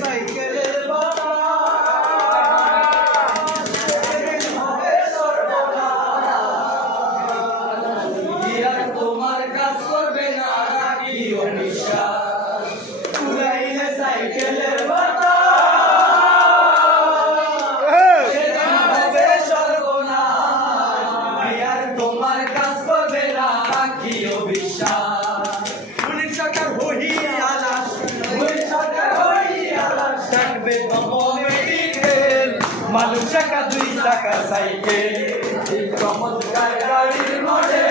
সাইকেলের বাবা তোমার কাজ করবে না কি অনিশ্বাস উড়াইলে সাইকেলের বাবা হবে সর্বনাশ আর তোমার কাজ করবে না কি অবিশ্বাস পুলিশ সরকার হইয়ালাস পুলিশ সরকার হইয়ালাস থাকবে মেডিকেল মানুষ টাকা 2 টাকা সাইকেল চমৎকার গাড়ির মডেল